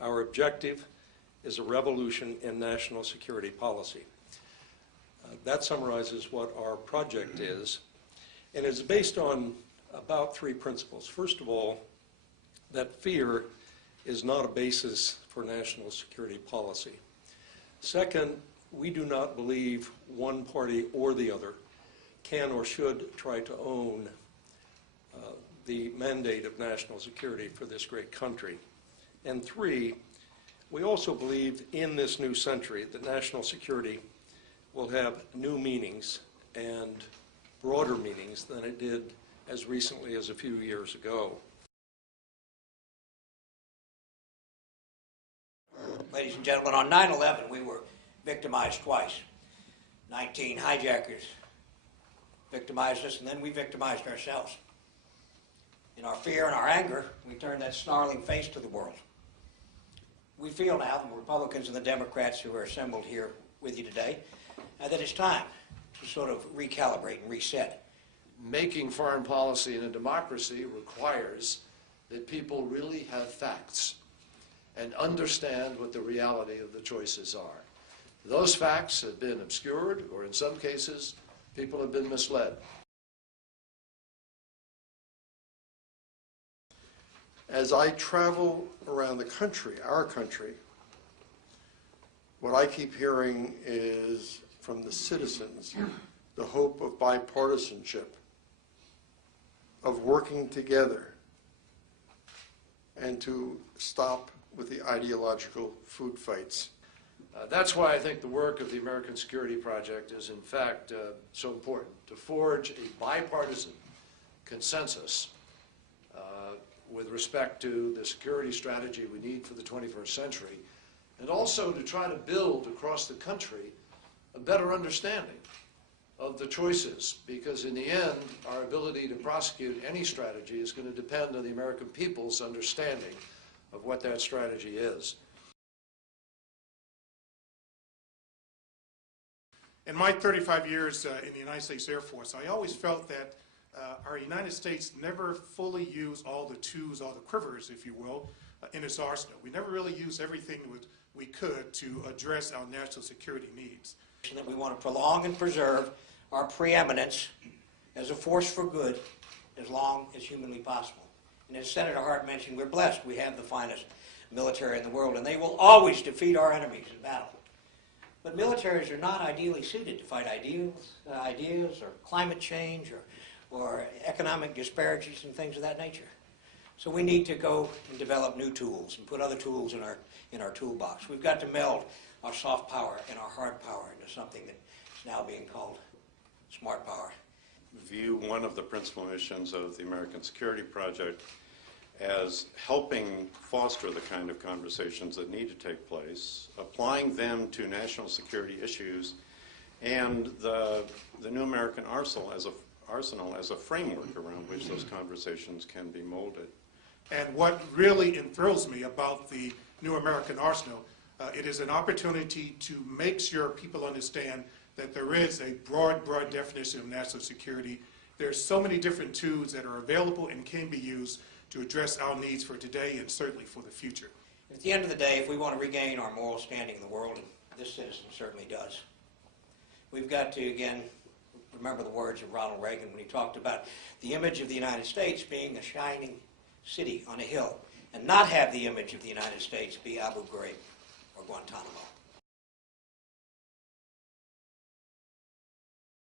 Our objective is a revolution in national security policy. That summarizes what our project is, and it's based on about 3 principles. First of all, that fear is not a basis for national security policy. Second, we do not believe one party or the other can or should try to own the mandate of national security for this great country. And 3, we also believe in this new century that national security will have new meanings and broader meanings than it did as recently as a few years ago. Ladies and gentlemen, on 9/11 we were victimized twice. 19 hijackers victimized us, and then we victimized ourselves. In our fear and our anger, we turned that snarling face to the world. We feel now, the Republicans and the Democrats who are assembled here with you today, that it's time to sort of recalibrate and reset. Making foreign policy in a democracy requires that people really have facts and understand what the reality of the choices are. Those facts have been obscured, or in some cases, people have been misled. As I travel around the country, our country, what I keep hearing is from the citizens the hope of bipartisanship, of working together, and to stop with the ideological food fights. That's why I think the work of the American Security Project is in fact so important, to forge a bipartisan consensus with respect to the security strategy we need for the 21st century, and also to try to build across the country a better understanding of the choices, because in the end, our ability to prosecute any strategy is going to depend on the American people's understanding of what that strategy is. In my 35 years in the United States Air Force, I always felt that our United States never fully used all the tools, all the quivers, if you will, in its arsenal. We never really used everything we could to address our national security needs. That we want to prolong and preserve our preeminence as a force for good as long as humanly possible. And as Senator Hart mentioned, we're blessed. We have the finest military in the world, and they will always defeat our enemies in battle. But militaries are not ideally suited to fight ideas or climate change or economic disparities and things of that nature. So we need to go and develop new tools and put other tools in our toolbox. We've got to meld our soft power and our hard power into something that is now being called smart power. View one of the principal missions of the American Security Project as helping foster the kind of conversations that need to take place, applying them to national security issues, and the new American arsenal as a framework around which those conversations can be molded. And what really enthralls me about the new American arsenal, it is an opportunity to make sure people understand that there is a broad definition of national security. There's so many different tools that are available and can be used to address our needs for today and certainly for the future. At the end of the day, if we want to regain our moral standing in the world, and this citizen certainly does, we've got to, again, remember the words of Ronald Reagan when he talked about the image of the United States being a shining city on a hill, and not have the image of the United States be Abu Ghraib or Guantanamo.